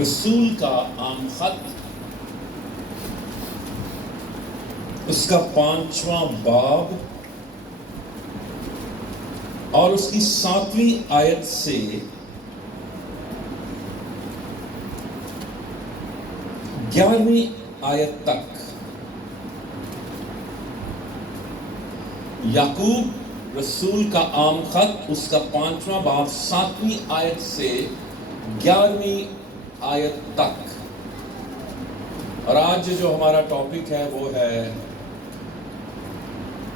رسول کا عام خط، اس کا 5واں باب اور اس کی 7ویں آیت سے 11ویں آیت تک یعقوب رسول کا عام خط، اس کا 5واں باب 7ویں آیت سے 11ویں آیت تک۔ اور آج جو ہمارا ٹاپک ہے وہ ہے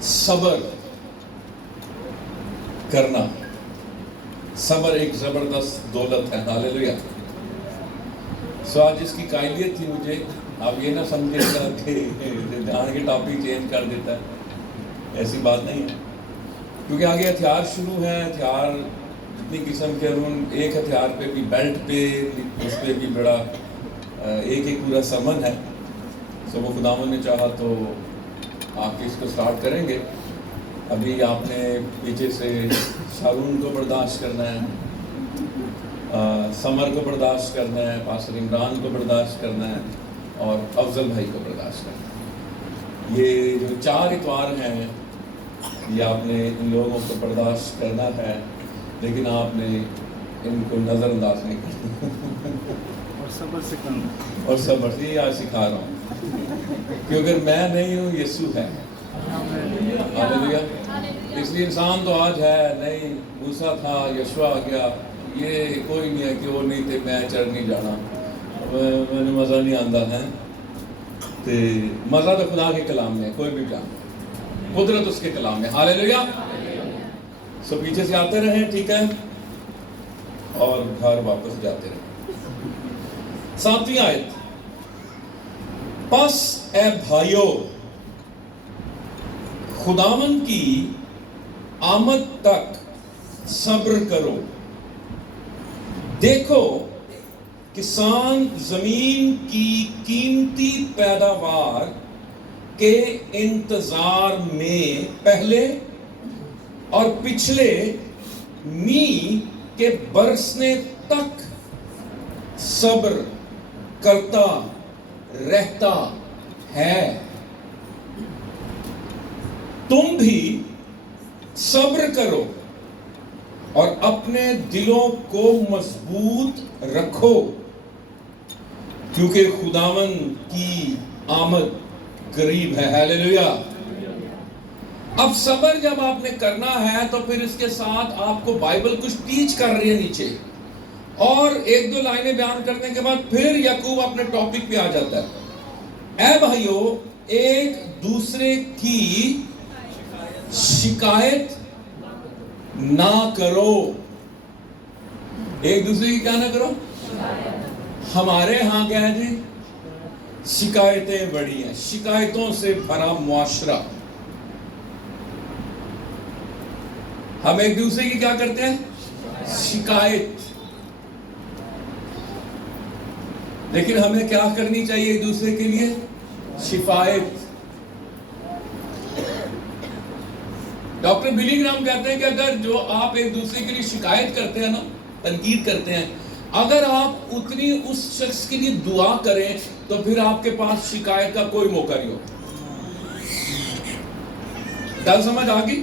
صبر کرنا۔ صبر ایک زبردست دولت ہے، ہاللیلویہ۔ سو آج اس کی قائلیت تھی مجھے، آپ یہ نہ سمجھے کہ دھیان کے ٹاپک چینج کر دیتا ہے، ایسی بات نہیں ہے، کیونکہ آگے ہتھیار شروع ہے۔ ہتھیار جتنی قسم کے ایک ہتھیار پہ بھی، بیلٹ پہ، اس پہ بھی بڑا ایک پورا سرمن ہے۔ سو وہ خداوند نے چاہا تو آپ اس کو سٹارٹ کریں گے۔ ابھی آپ نے پیچھے سے شارون کو برداشت کرنا ہے، سمر کو برداشت کرنا ہے، پاسٹر عمران کو برداشت کرنا ہے، اور افضل بھائی کو برداشت کرنا ہے۔ یہ جو 4 اتوار ہیں یہ آپ نے ان لوگوں کو برداشت کرنا ہے، لیکن آپ نے ان کو نظر انداز نہیں کرنا اور صبر سکھانا، اور صبر سے یہ آج سکھا رہا ہوں، کہ اگر میں نہیں ہوں یسوع ہے۔ ہاللیلویہ۔ اس لیے انسان تو آج ہے نہیں، موسیٰ تھا، یشوع آ گیا، یہ کوئی نہیں ہے کہ وہ نہیں تھے، میں چڑھ نہیں جانا، میں نے مزہ نہیں آتا ہے۔ تو مزہ تو خدا کے کلام میں، کوئی بھی جان قدرت اس کے کلام میں، ہاللیلویہ۔ سو پیچھے سے آتے رہیں، ٹھیک ہے، اور گھر واپس جاتے رہیں۔ 7ویں آیت، پس اے بھائیو خداوند کی آمد تک صبر کرو۔ دیکھو کسان زمین کی قیمتی پیداوار کے انتظار میں پہلے اور پچھلے میںہ کے برسنے تک صبر کرتا رہتا ہے۔ تم بھی صبر کرو اور اپنے دلوں کو مضبوط رکھو، کیونکہ خداوند کی آمد قریب ہے، ہاللیلویہ۔ اب صبر جب آپ نے کرنا ہے تو پھر اس کے ساتھ آپ کو بائبل کچھ ٹیچ کر رہی ہے نیچے، اور 1-2 لائنیں بیان کرنے کے بعد پھر یعقوب اپنے ٹاپک پہ آ جاتا ہے۔ اے بھائیو ایک دوسرے کی شکایت نہ کرو۔ ایک دوسرے کی کیا نہ کرو؟ ہمارے ہاں کیا ہے جی؟ شکایتیں بڑی ہیں، شکایتوں سے بھرا معاشرہ۔ ہم ایک دوسرے کی کیا کرتے ہیں؟ شکایت۔ لیکن ہمیں کیا کرنی چاہیے ایک دوسرے کے لیے؟ شفایت۔ ڈاکٹر بلی گرام کہتے ہیں کہ اگر جو آپ ایک دوسرے کے لیے شکایت کرتے ہیں نا، تنقید کرتے ہیں، اگر آپ اتنی اس شخص کے لیے دعا کریں تو پھر آپ کے پاس شکایت کا کوئی موقع نہیں ہوگا۔ گل سمجھ آ گئی؟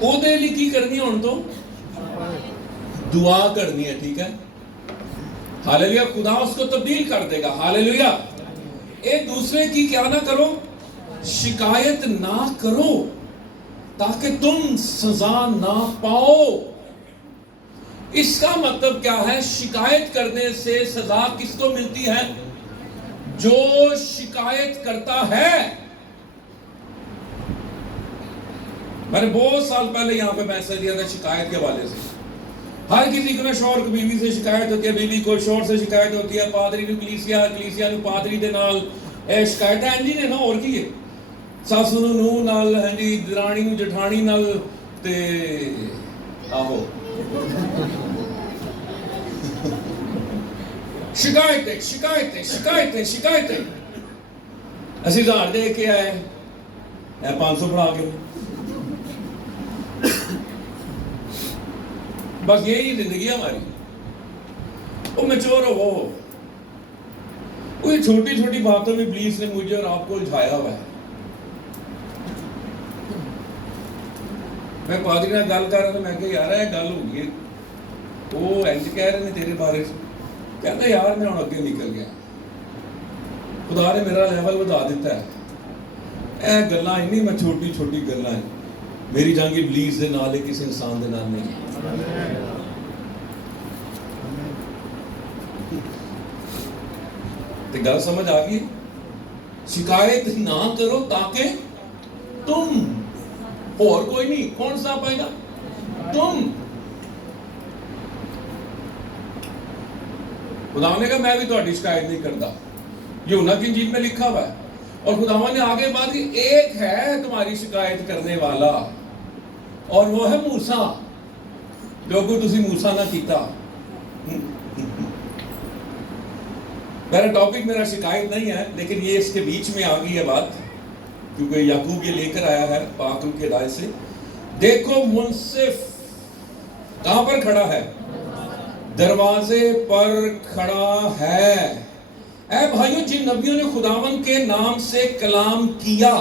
او دے لی کی کرنی ہون تو دعا کرنی ہے، ٹھیک ہے، ہاللیلویہ۔ خدا اس کو تبدیل کر دے گا، ہاللیلویہ۔ ایک دوسرے کی کیا نہ کرو؟ شکایت نہ کرو، تاکہ تم سزا نہ پاؤ۔ اس کا مطلب کیا ہے؟ شکایت کرنے سے سزا کس کو ملتی ہے؟ جو شکایت کرتا ہے۔ میں نے بہت سال پہلے یہاں پہ میسج دیا تھا شکایت کے حوالے سے۔ ہر کسی کو شوہر کو بیوی سے شکایت ہوتی ہے، بیوی کو شوہر سے شکایت ہوتی ہے، پادری نو کلیسیا، کلیسیا نو پادری دے نال شکایت ہے جی نے نا، اور کی ہے، ساس نو نو نال، ہاں جی، درانی نو جٹھانی نال، تے آہو شکایتیں شکایتیں شکایتیں شکایتیں۔ اسی 1000 دے کے آئے، 500 پڑھا کے، بس یہی زندگی ہماری۔ وہ میچور ہو وہ چھوٹی چھوٹی باتوں میں ابلیس نے مجھے اور آپ کو الجھایا ہوا ہے. میں پادری نال گل کر رہا تھا, میں کہ یار یہ گل ہو گئی, وہ انج کہہ رہے ہیں تیرے بارے کہتا یار میں ہوں اگے نکل گیا, خدا نے میرا لیول بتا دیتا ہے. اے گلاں نہیں, میں چھوٹی چھوٹی گلاں ہیں, میری جنگ ابلیس دے نال ہے, کسی انسان دے نال نہیں. تو گل سمجھ آ گئی. شکایت نہ کرو تاکہ تم, اور کوئی نہیں, کون سا پائے گا, تم. خدا نے کہا میں بھی تہاڈی شکایت نہیں کرتا, یوحنا کی انجیل میں لکھا ہوا ہے. اور خداوند نے آگے بات کی, ایک ہے تمہاری شکایت کرنے والا اور وہ ہے موسیٰ. لوگوں تسی موسیٰ نہ کیتا. میرا ٹاپک میرا شکایت نہیں ہے, لیکن یہ اس کے بیچ میں آ گئی ہے بات, کیونکہ یعقوب یہ لے کر آیا ہے پاک روح کی ہدایت سے. دیکھو منصف کہاں پر کھڑا ہے, دروازے پر کھڑا ہے. اے بھائیو, جن نبیوں نے خداوند کے نام سے کلام کیا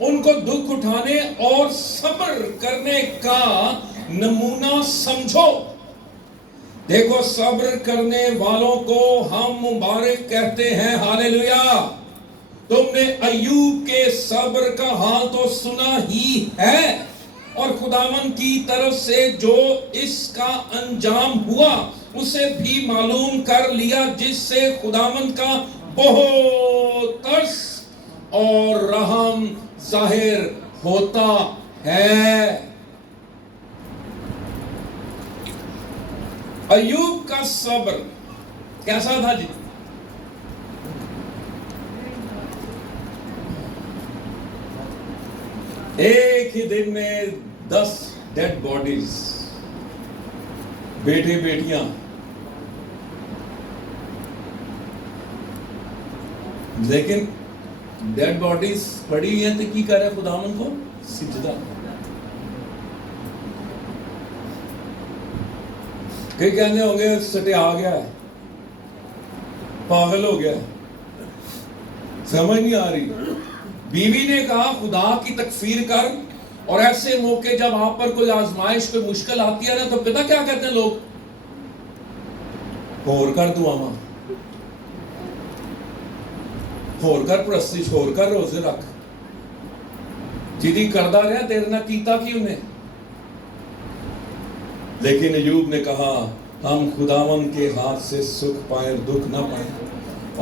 ان کو دکھ اٹھانے اور صبر کرنے کا نمونہ سمجھو. دیکھو صبر کرنے والوں کو ہم مبارک کہتے ہیں. ہاللیلویا. تم نے ایوب کے صبر کا حال تو سنا ہی ہے, اور خداوند کی طرف سے جو اس کا انجام ہوا اسے بھی معلوم کر لیا, جس سے خداوند کا بہت ترس اور رحم ظاہر ہوتا ہے. ایوب کا صبر کیسا تھا جی؟ ایک ہی دن میں 10 ڈیڈ باڈیز, بیٹے بیٹیاں, لیکن ڈیڈ باڈیز پڑی ہوئی ہیں تو کی کر رہے خداوند کو سجدہ. کئی کہنے ہوں گے سٹے آ گیا ہے, پاگل ہو گیا, سمجھ نہیں آ رہی. بیوی نے کہا خدا کی تکفیر کر, اور ایسے موقع جب آپ پر کوئی آزمائش کوئی مشکل آتی ہے نا, تو پتہ کیا کہتے ہیں لوگ, ہور کر دعاواں, ہور کر پرستش, ہور کر روزے رکھ, جدی کردہ رہا تیرے نہ کیتا کی انہیں. لیکن ایوب نے کہا ہم خداوند کے ہاتھ سے سکھ پائیں دکھ نہ پائیں,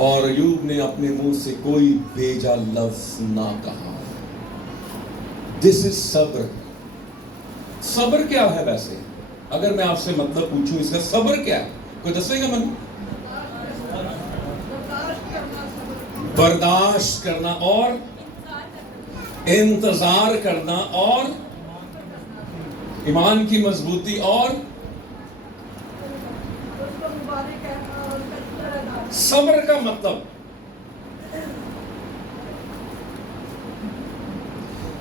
اور ایوب نے اپنے منہ سے کوئی بیجا لفظ نہ کہا. This is صبر. صبر کیا ہے ویسے؟ اگر میں آپ سے مطلب پوچھوں اس کا صبر کیا ہے, کوئی دسے گا من؟ برداشت کرنا اور انتظار کرنا اور ایمان کی مضبوطی اور صبر کا مطلب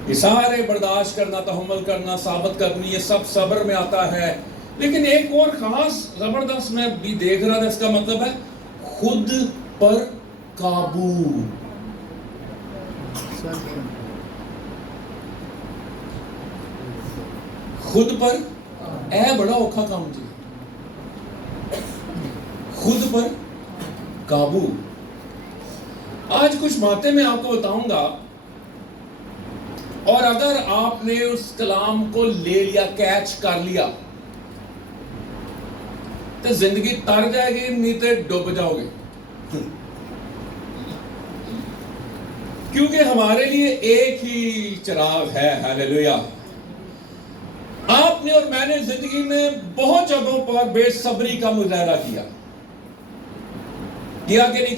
یہ سارے برداشت کرنا, تحمل کرنا, ثابت کرنی, یہ سب صبر میں آتا ہے. لیکن ایک اور خاص زبردست میں بھی دیکھ رہا تھا, اس کا مطلب ہے خود پر قابو. خود پر, اے بڑا اوکھا کام جی, خود پر قابو. آج کچھ باتیں میں آپ کو بتاؤں گا, اور اگر آپ نے اس کلام کو لے لیا, کیچ کر لیا, تو زندگی تر جائے گی, نہیں تو ڈوب جاؤ گے. کیونکہ ہمارے لیے ایک ہی چراغ ہے. ہاللیلویا. آپ نے اور میں نے زندگی میں بہت جگہوں پر بے صبری کا مظاہرہ کیا کہ نہیں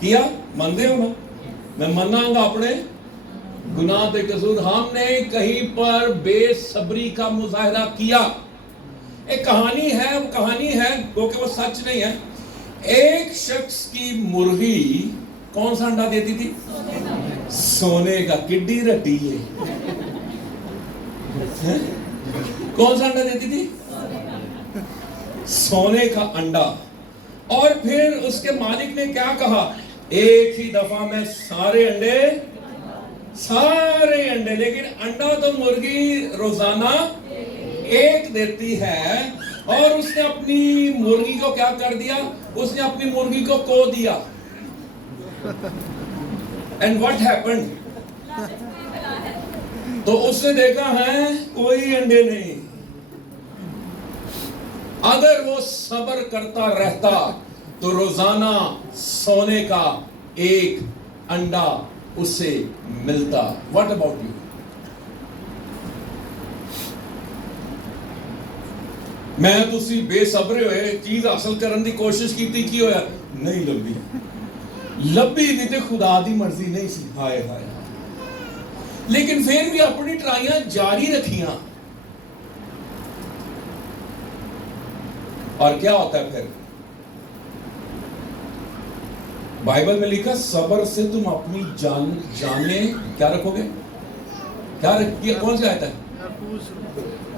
کیا؟ مانتے ہو نا؟ میں منا گا اپنے گناہ تے قصور. ہم نے کہیں پر بے صبری کا مظاہرہ کیا. ایک کہانی ہے, وہ کہانی ہے کیونکہ وہ سچ نہیں ہے. ایک شخص کی مرغی کون سا انڈا دیتی تھی؟ سونے کا. کڈی رٹی ہے. کون سا انڈا دیتی تھی؟ سونے کا انڈا. اور پھر اس کے مالک نے کیا کہا؟ ایک ہی دفعہ میں سارے انڈے. لیکن انڈا تو مرغی روزانہ ایک دیتی ہے. اور اس نے اپنی مرغی کو کیا کر دیا؟ اس نے اپنی مرغی کو کھو دیا. And what happened? تو اس نے دیکھا ہے کوئی انڈے نہیں. اگر وہ صبر کرتا رہتا تو روزانہ سونے کا ایک انڈا اسے ملتا. What about you? میں تسی بے صبر ہوئے چیز حاصل کرنے دی کوشش کی ہویا نہیں لبی نہیں تے خدا دی مرضی نہیں سی. ہائے ہائے. لیکن پھر بھی اپنی ٹرائیاں جاری رکھیاں. اور کیا ہوتا ہے پھر؟ بائبل میں لکھا صبر سے تم اپنی جانیں کیا رکھو گے؟ کون سی آیت ہے؟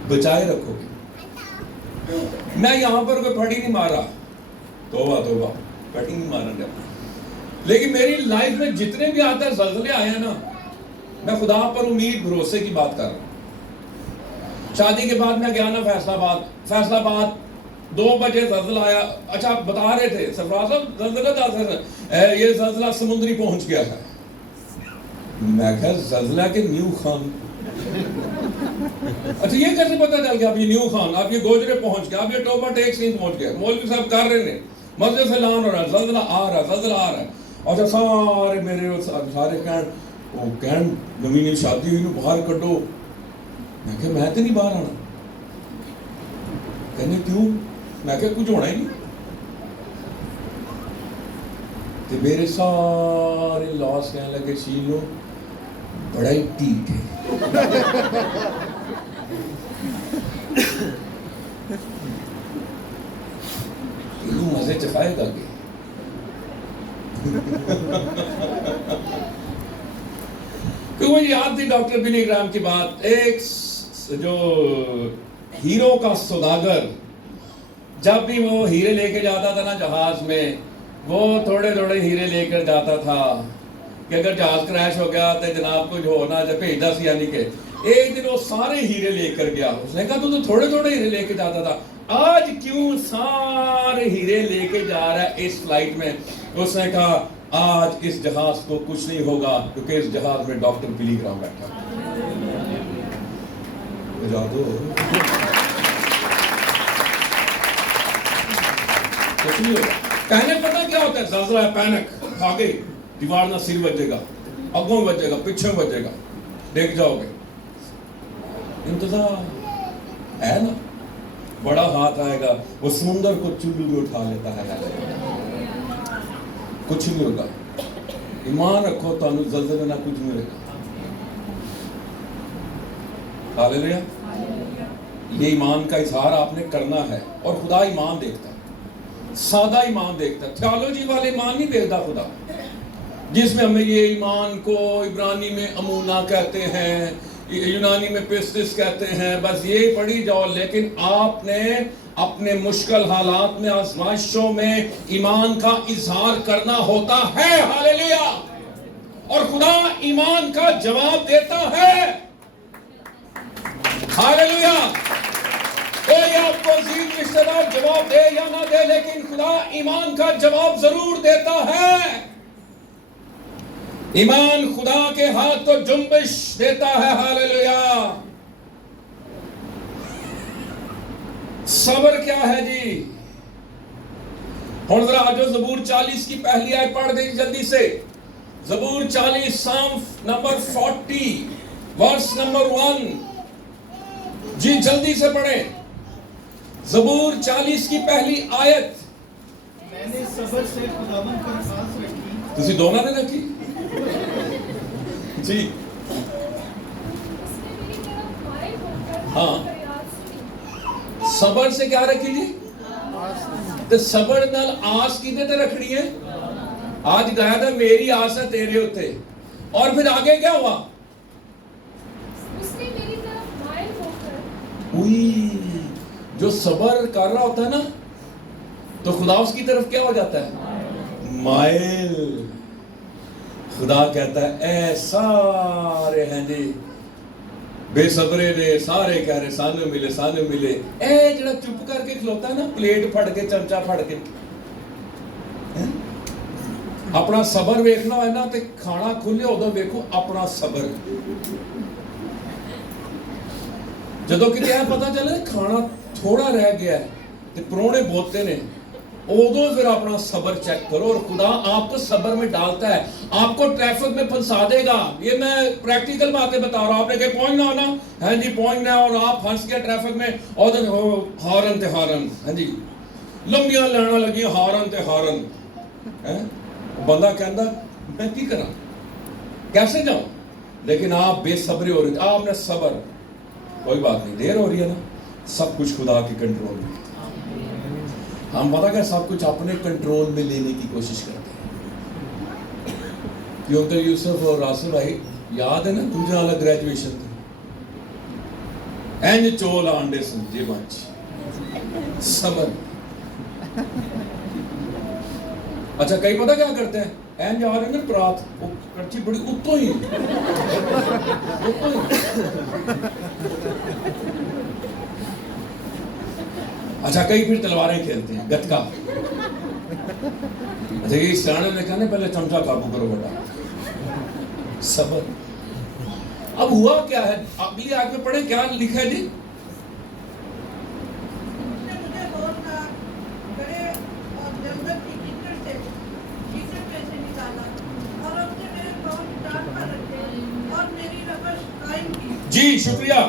بچائے رکھو گے. میں یہاں پر کوئی پھٹی نہیں مارا. توبہ پھٹی نہیں مارا. لیکن میری لائف میں جتنے بھی آتا ہے زلزلے آئے ہیں نا، میں خدا پر امید بھروسے کی بات کر رہا ہوں. شادی کے بعد میں گیا نا فیصلہ آباد 2 بجے زلزلہ آیا. اچھا بتا رہے تھے سرفراز صاحب زلزلہ یہ زلزلہ سمندری پہنچ گیا ہے. میں کہا زلزلہ کے نیو خان. اچھا یہ کیسے پتا چل گیا؟ اب یہ نیو خان، اب یہ گوجرے پہنچ گیا، اب یہ ٹوبا ٹیک سین پہنچ گیا. مولوی صاحب کر رہے ہیں مسجد سے اعلان ہو رہا ہے زلزلہ آ رہا ہے. اور سارے میرے سارے کہن نویں شادی ہوئی نو باہر کڈو. میں کہا میں تو نہیں باہر آنا. کہنے کیوں؟ میں کہا کچھ ہونا ہی نہیں. تو میرے سارے لاس کہنے لگے شیلو بڑا ہی ٹھیک ہے. مزے چکھائے گا کہ مجھے یاد تھی ڈاکٹر بلی گرام کی بات. ایک جو ہیرو کا سوداگر جب بھی وہ ہیرے لے کے جاتا تھا نا جہاز میں، وہ تھوڑے ہیرے لے کر جاتا تھا کہ اگر جہاز کریش ہو گیا تو جناب کچھ ہونا جب بھیجتا سی. یعنی کہ ایک دن وہ سارے ہیرے لے کر گیا. اس نے کہا تو تھوڑے ہیرے لے کے جاتا تھا، آج کیوں سارے ہیرے لے کے جا رہا ہے اس فلائٹ میں؟ اس نے کہا آج اس جہاز کو کچھ نہیں ہوگا کیونکہ اس جہاز میں ڈاکٹر بلی گرام بیٹھا. کچھ نہیں ہوگا. پینک پتہ کیا ہوتا ہے؟ زلزلہ ہے پینک. آگے دیوار نہ سر بچے گا، اگوں بچے گا، پیچھے بچے گا، دیکھ جاؤ گے. انتظار ہے نا. بڑا ہاتھ آئے گا، وہ سمندر کو چلو میں اٹھا لیتا ہے. کچھ نہیں ہوگا. ایمان رکھو تو زلزلے نہ کچھ نہیں ہوگا. ہاللیلویا. یہ ایمان کا اظہار آپ نے کرنا ہے. اور خدا ایمان دیکھتا ہے، سادہ ایمان دیکھتا ہے. تھیالوجی والے ایمان نہیں دیکھتا خدا، جس میں ہمیں یہ ایمان کو عبرانی میں امونا کہتے ہیں، یونانی میں پسٹس کہتے ہیں، بس یہ پڑھی جاؤ. لیکن آپ نے اپنے مشکل حالات میں، آزمائشوں میں ایمان کا اظہار کرنا ہوتا ہے. ہاللیلویا. اور خدا ایمان کا جواب دیتا ہے. ہاللیلویا. کوئی آپ کو عزیز رشتہ دار جواب دے یا نہ دے، لیکن خدا ایمان کا جواب ضرور دیتا ہے. ایمان خدا کے ہاتھ کو جنبش دیتا ہے. ہاللیلویا. صبر کیا ہے جی؟ ہن ذرا آجو زبور 40 کی پہلی آیت پڑھ دیں جلدی سے. زبور 40 سام نمبر 40 ورس نمبر 1. جی جلدی سے پڑھیں. زبور 40 کی پہلی آیت. میں نے صبر سے خداوند پر آس رکھی. تسی دونوں نے رکھی جی. ہاں صبر سے کیا رکھی جی؟ تو صبر نال آس کیتے تے رکھنی ہے. آج گایا تھا میری آس ہے تیرے ہوتے. اور پھر آگے کیا ہوا؟ جو صبر کر رہا ہوتا ہے نا تو خدا اس کی طرف کیا ہو جاتا ہے؟ مائل. خدا کہتا ہے اے سارے ہیں جی بے صبرے نے، سارے کہہ رہے سانو ملے سانو ملے. اے جڑا چپ کر کے کھلوتا ہے نا، پلیٹ پھڑ کے چمچا پھڑ کے، اپنا صبر ویکھنا ہوئے نا تے کھانا کھلے ادو ویکھو اپنا صبر. جدو کتے پتا چلے کھانا تھوڑا رہ گیا ہے تے پرونے بوتے نے، ادو پھر اپنا صبر چیک کرو. اور خدا آپ کو صبر میں ڈالتا ہے، آپ کو ٹریفک میں پھنسا دے گا. یہ میں پریکٹیکل باتیں بتا رہا ہوں. آپ نے کہ پہنچنا ہونا، ہاں جی پہنچنا، اور آپ پھنس گیا ٹریفک میں، اور ہارن تے ہارن، ہاں جی لمبیاں لینا لگی ہارن تے ہارن. بندہ کہندا میں کی کرا، کیسے جاؤں؟ لیکن آپ بے صبری ہو رہی، آپ نے صبر، کوئی بات نہیں، دیر ہو رہی ہے نا، سب کچھ خدا کے کنٹرول میں. ہم پتا کہ سب کچھ اپنے کنٹرول میں لینے کی کوشش کرتے ہیں. کیونکہ یوسف اور راسل بھائی یاد ہے نا، دوسرا والا گریجویشن تھا، اینج چول آنڈے سمجھے بانچ صبر. اچھا کئی پتا کیا کرتے ہیں، اینج آ رہے ہیں نا پرات، کڑچی بڑی اتوں ہی اچھا کئی پھر تلواریں کھیلتے ہیں، گتکا. اچھا یہ سیانے نے کہا نا پہلے چمچا قابو کرو بیٹا، صبر. اب ہوا کیا ہے، اگلی آیت میں پڑھیں کیا لکھا ہے جی؟ جی شکریہ.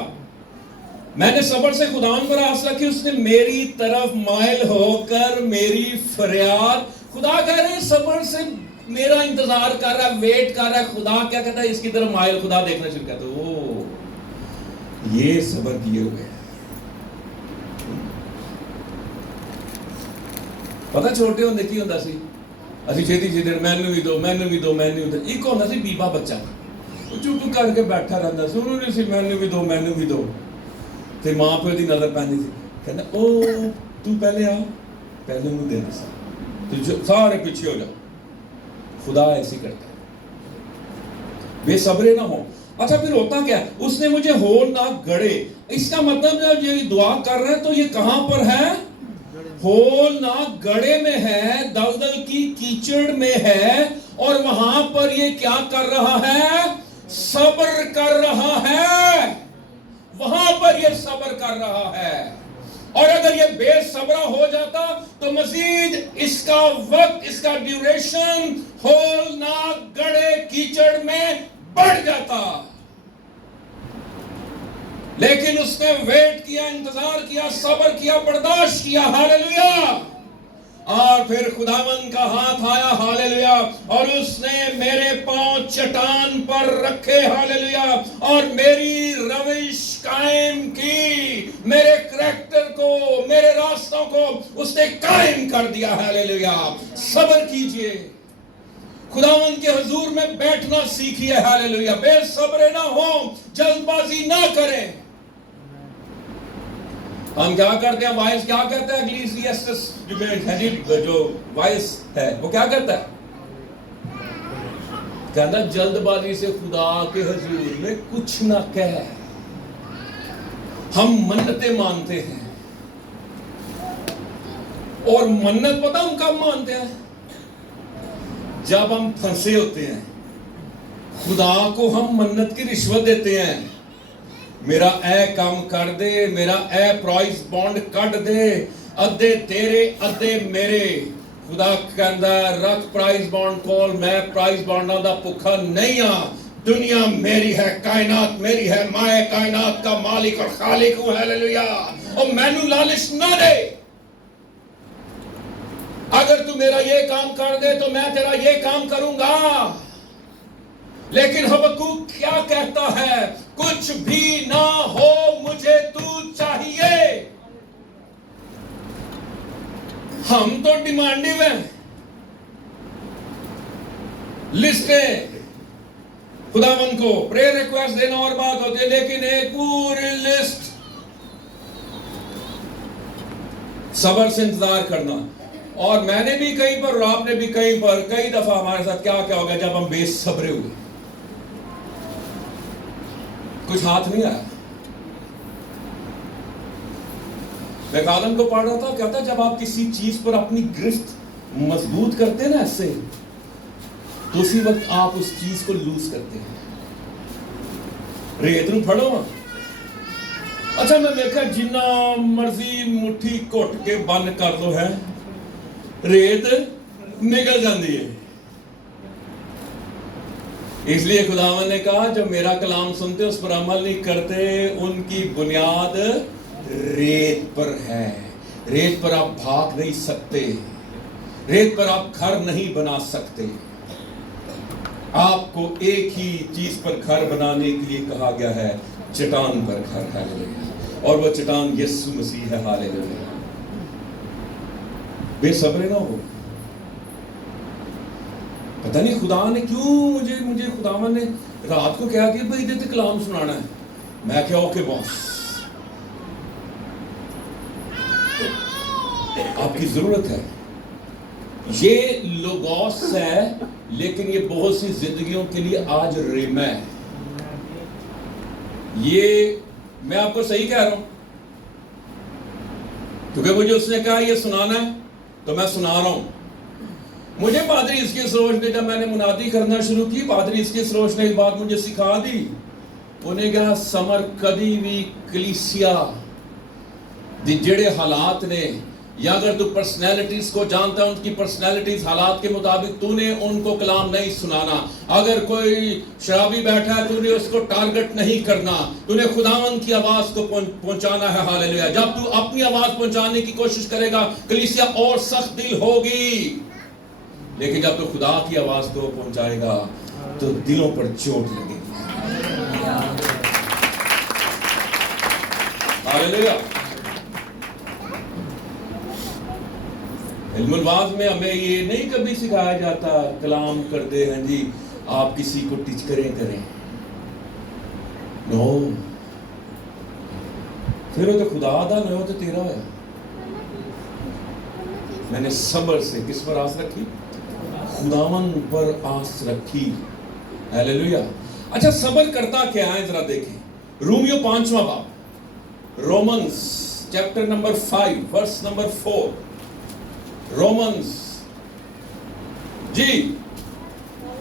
میں نے صبر سے خداوند پر آس رکھی، اس نے میری طرف مائل ہو کر میری فریاد. خدا کہہ رہے ہیں صبر سے میرا انتظار کر رہا ہے، ویٹ کر رہا ہے. خدا کیا کہتا ہے؟ اس کی طرف مائل. خدا دیکھنا شروع کرتا ہے، او یہ صبر کیے ہوئے. پتہ چھوٹے ہوندے کی ہوندا سی، اسی چھیتی چھیتی مینو بھی دو مینو بھی دو مینو بھی دو. ایک ہوندا سی بیبا بچہ، چپ کر کے بیٹھا رہتا سی، انہوں نے سی مینو بھی دو مینو بھی دو. تے ماں پیو دی نظر پہنی تھی، کہنا او تو پہلے آ، پہلے انہوں دے دے تو سارے پیچھے ہو جاؤ. خدا ایسی کرتا ہے، بے صبرے نہ ہو. اچھا پھر ہوتا کیا ہے؟ اس نے مجھے ہول نہ گڑے. اس کا مطلب جب یہ دعا کر رہے ہیں تو یہ کہاں پر ہے؟ ہول نہ گڑے میں ہے، دلدل کی کیچڑ میں ہے. اور وہاں پر یہ کیا کر رہا ہے؟ صبر کر رہا ہے. وہاں پر یہ صبر کر رہا ہے. اور اگر یہ بے صبرہ ہو جاتا تو مزید اس کا وقت، اس کا ڈیوریشن ہولناک گڑے کیچڑ میں بڑھ جاتا. لیکن اس نے ویٹ کیا، انتظار کیا، صبر کیا، برداشت کیا. ہاللیلویہ. اور پھر خداوند کا ہاتھ آیا، ہاللیلویہ، اور اس نے میرے پاؤں چٹان پر رکھے، ہاللیلویہ، اور میری روش قائم کی. میرے کریکٹر کو، میرے راستوں کو اس نے قائم کر دیا. ہاللیلویہ. صبر کیجئے، خداوند کے حضور میں بیٹھنا سیکھیے. ہاللیلویہ. بے صبر نہ ہوں، جلد بازی نہ کریں. ہم کیا کرتے ہیں؟ وائس کیا کہتا ہے؟ اگلیسیاسٹس جو وائس ہے وہ کیا کرتا ہے؟ کہتا ہے جلد بازی سے خدا کے حضور میں کچھ نہ کہہ. ہم منتیں مانتے ہیں، اور منت پتہ ہم کب مانتے ہیں؟ جب ہم پھنسے ہوتے ہیں. خدا کو ہم منت کی رشوت دیتے ہیں، میرا اے کام کر دے، میرا اے پرائز بانڈ کٹ دے، ادھے تیرے ادھے میرے. خدا کہندا رکھ پرائز بانڈ کول، میں پرائز بانڈاں دا بھکھا نہیں ہاں. دنیا میری ہے، کائنات میری ہے، میں کائنات کا مالک اور خالق ہوں. ہاللیلویہ. اور مینوں لالچ نہ دے. اگر تو میرا یہ کام کر دے تو میں تیرا یہ کام کروں گا. لیکن حبقوق کیا کہتا ہے؟ کچھ بھی نہ ہو مجھے تو چاہیے. ہم تو ڈیمانڈیو ہیں، لسٹیں خداوند کو پریئر ریکویسٹ دینا اور بات ہوتی ہے، لیکن ایک پوری لسٹ. صبر سے انتظار کرنا. اور میں نے بھی کہیں پر اور آپ نے بھی کہیں پر کئی دفعہ ہمارے ساتھ کیا ہو گیا جب ہم بے صبرے ہوئے، کچھ ہاتھ نہیں آیا. میں کالم کو پڑھ رہا تھا، کہتا جب آپ کسی چیز پر اپنی گرفت مضبوط کرتے نا ایسے، تو اسی وقت آپ اس چیز کو لوز کرتے ہیں. ریت نوں پھڑو. اچھا میں دیکھا جنہ مرضی مٹھی کٹ کے بند کر دو ہے، ریت نکل جاندی ہے. اس لیے خداوند نے کہا جو میرا کلام سنتے اس پر عمل نہیں کرتے ان کی بنیاد ریت پر ہے. ریت پر آپ بھاگ نہیں سکتے، ریت پر آپ گھر نہیں بنا سکتے. آپ کو ایک ہی چیز پر گھر بنانے کے لیے کہا گیا ہے، چٹان پر گھر. ہاللیلویا. اور وہ چٹان یسوع مسیح ہے. ہاللیلویا. بے صبرے نہ ہو. پتہ نہیں خدا نے کیوں مجھے خداوند نے رات کو کہا کہ بھائی ادھر کلام سنانا ہے. میں کہا اوکے باس، آپ کی ضرورت ہے. یہ لوگوس ہے لیکن یہ بہت سی زندگیوں کے لیے آج ریما ہے. یہ میں آپ کو صحیح کہہ رہا ہوں کیونکہ مجھے اس نے کہا یہ سنانا ہے تو میں سنا رہا ہوں. مجھے پادری اس کی سروش نے جب میں نے منادی کرنا شروع کی، پادری اس کی سروش نے ایک بات مجھے سکھا دی. انہیں کہا سمر کدی بھی کلیسیا دی جڑے حالات نے، یا اگر تو پرسنالٹیز کو جانتا ہے ان کی پرسنالٹیز حالات کے مطابق تو نے ان کو کلام نہیں سنانا. اگر کوئی شرابی بیٹھا ہے تو نے اس کو ٹارگٹ نہیں کرنا، تو نے خداوند کی آواز کو پہنچانا ہے. ہاللیلویا. جب تو اپنی آواز پہنچانے کی کوشش کرے گا کلیسیا اور سخت دل ہوگی، لیکن جب تو خدا کی آواز کو پہنچائے گا تو دلوں پر چوٹ لگے گی. ہاللیلویا. علم الواز میں ہمیں یہ نہیں کبھی سکھایا جاتا کلام کرتے ہیں جی آپ کسی کو ٹچ کریں. نو، پھر وہ تو خدا دا نہ ہو تو تیرا ہے. میں نے صبر سے کس پر آس رکھی؟ خداوند پر آس رکھی. ہاللیلویا. اچھا صبر کرتا کیا ہے ذرا دیکھیں. رومیو 5واں باب، Romans chapter number 5 verse number 4. Romans جی.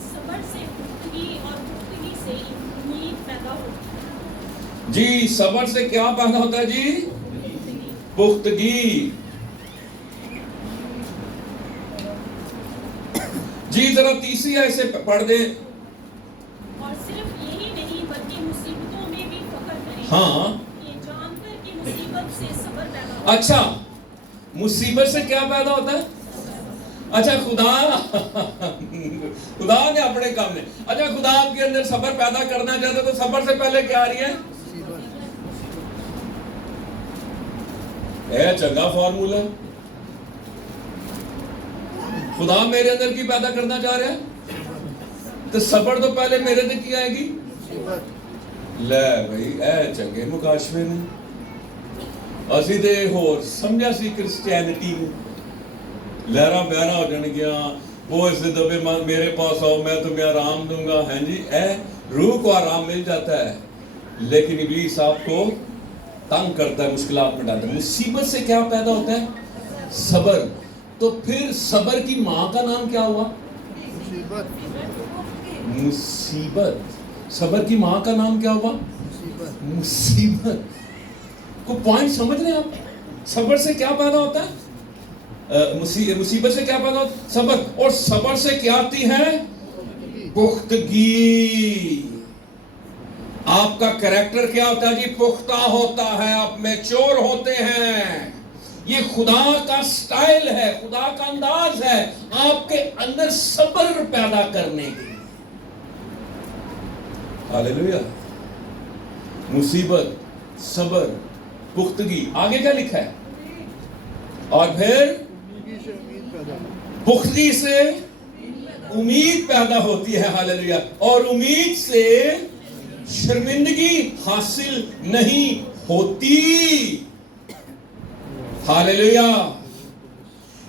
صبر سے پختگی اور پختگی سے امید پیدا ہوتی. جی صبر سے کیا پیدا ہوتا ہے جی؟ پختگی. جی ذرا تیسری آیت سے پڑھ دیں. اور صرف یہی نہیں بلکہ مصیبتوں میں بھی فخر کریں. ہاں. یہ جان کر کہ مصیبت سے صبر پیدا ہوتا ہے. اچھا مصیبت سے کیا پیدا ہوتا ہے؟ اچھا خدا نے اپنے کام نے، اچھا خدا آپ کے اندر صبر پیدا کرنا چاہتا تو صبر سے پہلے کیا آ رہی ہے؟ اے چنگا فارمولا. خدا میرے اندر کی پیدا کرنا چاہ رہا ہے تو صبر تو پہلے میرے اندر کی آئے گی. لے بھائی اے چنگے مکاشفے نے اسی دے ہور سمجھا سی کرسچینٹی میں لہرا بہرا ہو جان گیا. وہ اس دبے میرے پاس آؤ میں تمہیں آرام دوں گا. ہاں جی اے روح کو آرام مل جاتا ہے لیکن ابلیس آپ کو تنگ کرتا ہے، مشکلات میں ڈالتا ہے. مصیبت سے کیا پیدا ہوتا ہے؟ صبر. تو پھر صبر کی ماں کا نام کیا ہوا؟ مصیبت. صبر کی ماں کا نام کیا ہوا؟ مصیبت. کو پوائنٹ سمجھ رہے ہیں آپ؟ صبر سے کیا پیدا ہوتا ہے؟ مصیبت سے کیا پیدا ہوتا ہے؟ صبر. اور صبر سے کیا آتی ہے؟ پختگی. آپ کا کریکٹر کیا ہوتا ہے جی؟ پختہ ہوتا ہے. آپ میچور ہوتے ہیں. یہ خدا کا سٹائل ہے، خدا کا انداز ہے آپ کے اندر صبر پیدا کرنے کی. ہاللیلویا. مصیبت، صبر، پختگی. آگے کیا لکھا ہے؟ اور پھر پختگی سے امید پیدا ہوتی ہے. ہاللیلویا. اور امید سے شرمندگی حاصل نہیں ہوتی. ہاللیلویا.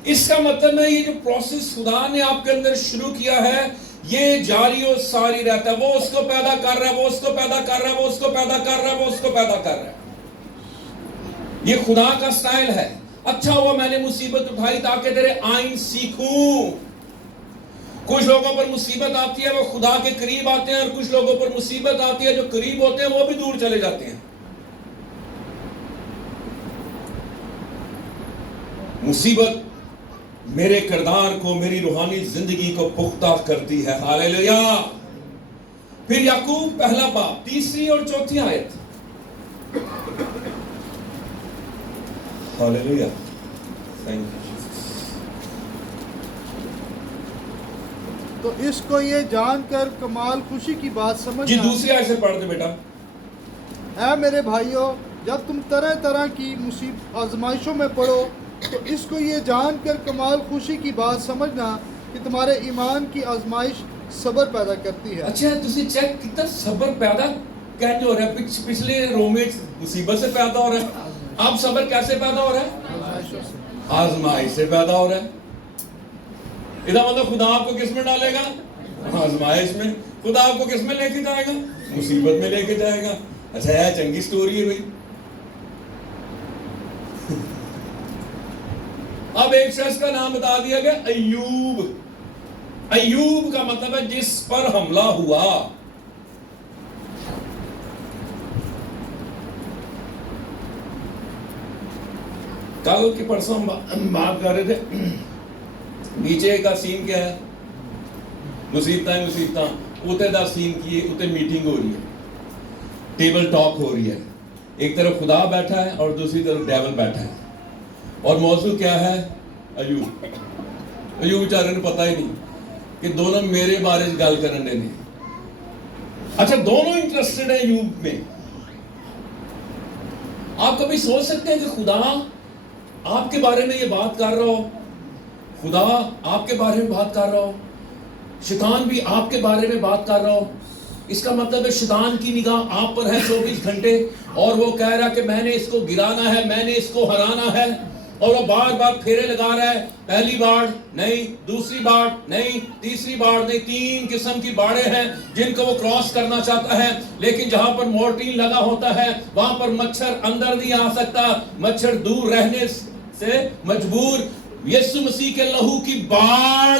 اس کا مطلب ہے یہ جو پروسیس خدا نے آپ کے اندر شروع کیا ہے یہ جاری و ساری رہتا ہے. وہ اس کو پیدا کر رہا ہے, وہ اس کو پیدا کر رہا ہے, وہ اس کو پیدا کر رہا ہے, وہ اس کو پیدا کر رہا ہے. یہ خدا کا سٹائل ہے. اچھا ہوا میں نے مصیبت اٹھائی تاکہ تیرے آئین سیکھوں. کچھ لوگوں پر مصیبت آتی ہے وہ خدا کے قریب آتے ہیں, اور کچھ لوگوں پر مصیبت آتی ہے جو قریب ہوتے ہیں وہ بھی دور چلے جاتے ہیں. مصیبت میرے کردار کو, میری روحانی زندگی کو پختہ کرتی ہے. ہاللیلویا. پھر یعقوب پہلا باب 3 اور 4 آیت. ہاللیلویا. Thank you. تو اس کو یہ جان کر کمال خوشی کی بات جی سمجھنا دوسری آیت سے پڑھ دے بیٹا. اے میرے بھائیوں, جب تم طرح طرح کی آزمائشوں میں پڑو تو اس کو یہ جان کر کمال خوشی کی بات سمجھنا کہ تمہارے ایمان کی آزمائش صبر پیدا کرتی ہے. اچھا تسی چیک کتنا صبر پیدا کہتے ہو رہا ہے. پچھلے رو میں مصیبت سے پیدا ہو رہا ہے. اب صبر کیسے پیدا ہو رہا ہے؟ آزمائشوں سے. آزمائش سے پیدا ہو رہا ہے. ادھا مطلب خدا آپ کو کس میں ڈالے گا؟ آزمائش میں. خدا آپ کو کس میں لے کے جائے گا؟ مصیبت میں لے کے جائے گا. اچھا یہ چنگی سٹوری ہے بھائی. اب ایک شخص کا نام بتا دیا گیا, ایوب. ایوب کا مطلب ہے جس پر حملہ ہوا. کل کی پرسوں ہم بات کر رہے تھے, نیچے کا سین کیا ہے؟ مصیبتیں اوتے دا سین کی ہے. اوتے میٹنگ ہو رہی ہے, ٹیبل ٹاک ہو رہی ہے. ایک طرف خدا بیٹھا ہے اور دوسری طرف ڈیول بیٹھا ہے. اور موضوع کیا ہے؟ ایوب. ایوب بیچارے نے پتہ ہی نہیں کہ دونوں میرے بارے گل کرن دے نے. اچھا دونوں انٹرسٹڈ ہیں ایوب میں. آپ کبھی سوچ سکتے ہیں کہ خدا آپ کے بارے میں یہ بات کر رہا ہو, خدا آپ کے بارے میں بات کر رہا ہو, شیطان بھی آپ کے بارے میں بات کر رہا ہو. اس کا مطلب ہے شیطان کی نگاہ آپ پر ہے 24 گھنٹے, اور وہ کہہ رہا کہ میں نے اس کو گرانا ہے, میں نے اس کو ہرانا ہے, اور وہ بار بار پھیرے لگا رہا ہے. پہلی باڑ نہیں, دوسری باڑ نہیں, تیسری باڑ نہیں. 3 قسم کی باڑیں ہیں جن کو وہ کراس کرنا چاہتا ہے, لیکن جہاں پر مورٹین لگا ہوتا ہے وہاں پر مچھر اندر نہیں آ سکتا. مچھر دور رہنے سے مجبور. یسوع مسیح کے لہو کی باڑ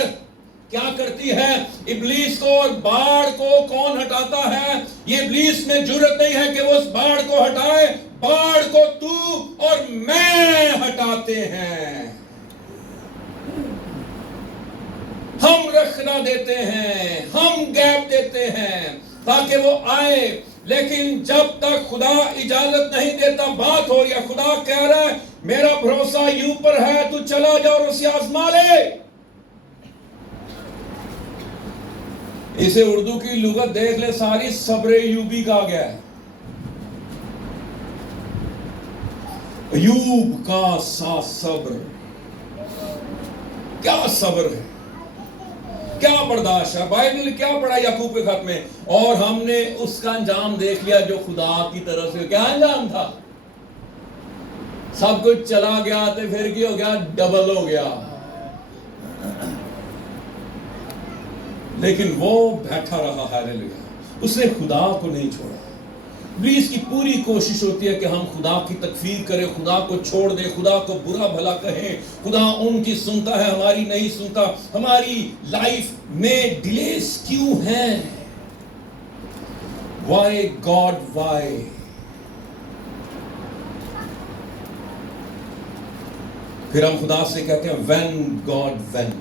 کیا کرتی ہے؟ ابلیس کو اور باڑ کو کون ہٹاتا ہے؟ یہ ابلیس میں جرأت نہیں ہے کہ وہ اس باڑ کو ہٹائے. باڑ کو تو اور میں ہٹاتے ہیں. ہم رکھنا دیتے ہیں, ہم گیپ دیتے ہیں تاکہ وہ آئے. لیکن جب تک خدا اجازت نہیں دیتا, بات ہو رہی ہے, خدا کہہ رہا ہے میرا بھروسہ یوں پر ہے, تو چلا جا اور اسے آزما لے. اسے اردو کی لغت دیکھ لے ساری, صبر ایوبی کہا گیا ہے. ایوب کا سا صبر, کیا صبر ہے, کیا برداشت ہے. بائبل کیا پڑھا یعقوب کے خط میں, اور ہم نے اس کا انجام دیکھ لیا جو خدا کی طرف سے. کیا انجام تھا؟ سب کچھ چلا گیا تو پھر کیا ہو گیا؟ ڈبل ہو گیا. لیکن وہ بیٹھا رہا. ہاللیلویا. اس نے خدا کو نہیں چھوڑا. ابلیس کی پوری کوشش ہوتی ہے کہ ہم خدا کی تکفیر کریں, خدا کو چھوڑ دیں, خدا کو برا بھلا کہیں. خدا ان کی سنتا ہے, ہماری نہیں سنتا. ہماری لائف میں ڈیلیز کیوں ہیں؟ Why God why? پھر ہم خدا سے کہتے ہیں when God when.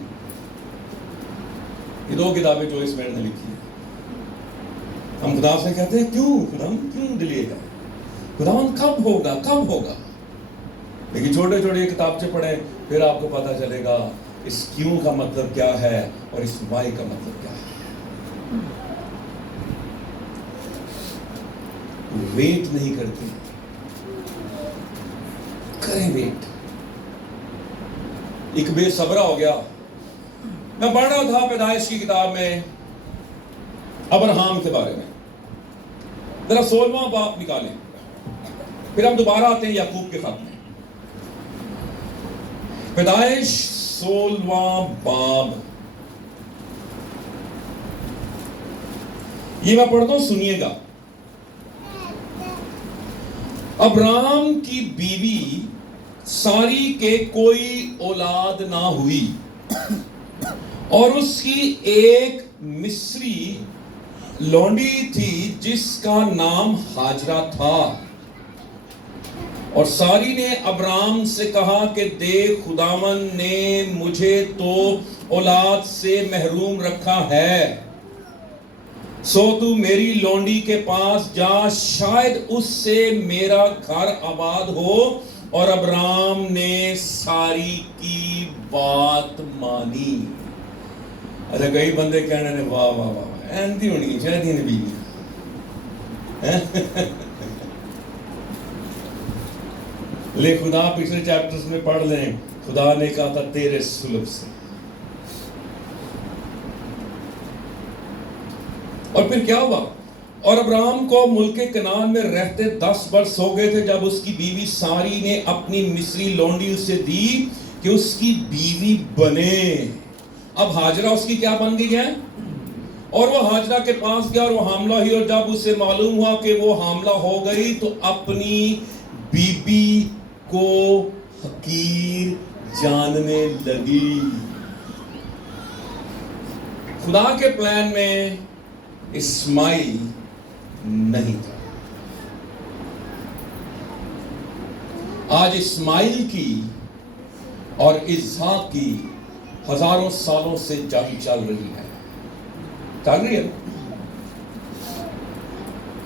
یہ 2 کتابیں جو اس میں نے لکھی ہیں. ہم خدا سے کہتے ہیں کیوں خدا کیوں ڈیلے ہے, خدا کب ہوگا کب ہوگا. لیکن چھوٹے چھوٹے کتابچے پڑھیں پھر آپ کو پتا چلے گا اس کیوں کا مطلب کیا ہے اور اس وائی کا مطلب کیا ہے. ویٹ نہیں کرتے, کریں ویٹ. ایک بے صبرا ہو گیا. میں پڑھ رہا تھا پیدائش کی کتاب میں ابراہم کے بارے میں. ذرا 16واں باب نکالیں, پھر ہم دوبارہ آتے ہیں یعقوب کے خط میں. پیدائش 16واں باب. یہ میں پڑھتا ہوں, سنیے گا. ابراہم کی بیوی ساری کے کوئی اولاد نہ ہوئی, اور اس کی ایک مصری لونڈی تھی جس کا نام ہاجرہ تھا. اور ساری نے ابراہم سے کہا کہ دیکھ, خداوند نے مجھے تو اولاد سے محروم رکھا ہے, سو تو میری لونڈی کے پاس جا, شاید اس سے میرا گھر آباد ہو. اور ابراہم نے ساری کی بات مانی. اچھا, کئی بندے کہنے نے واہ واہ واہ ایندی ہونی چاہیے نے بیوی. لے خدا پچھلے چیپٹرز میں پڑھ لیں, خدا نے کہا تھا تیرے سلب سے. اور پھر کیا ہوا؟ اور ابراہم کو ملک کنعان میں رہتے 10 برس ہو گئے تھے جب اس کی بیوی ساری نے اپنی مصری لونڈی اسے دی کہ اس کی بیوی بنے. اب ہاجرہ اس کی کیا بن گئی ہے؟ اور وہ ہاجرہ کے پاس گیا اور وہ حاملہ ہوئی, اور جب اسے معلوم ہوا کہ وہ حاملہ ہو گئی تو اپنی بیوی کو حقیر جاننے لگی. خدا کے پلان میں اسماعیل نہیں تھا. آج اسماعیل کی اور اسحاق کی ہزاروں سالوں سے جنگ چل رہی ہے. چل رہی ہے.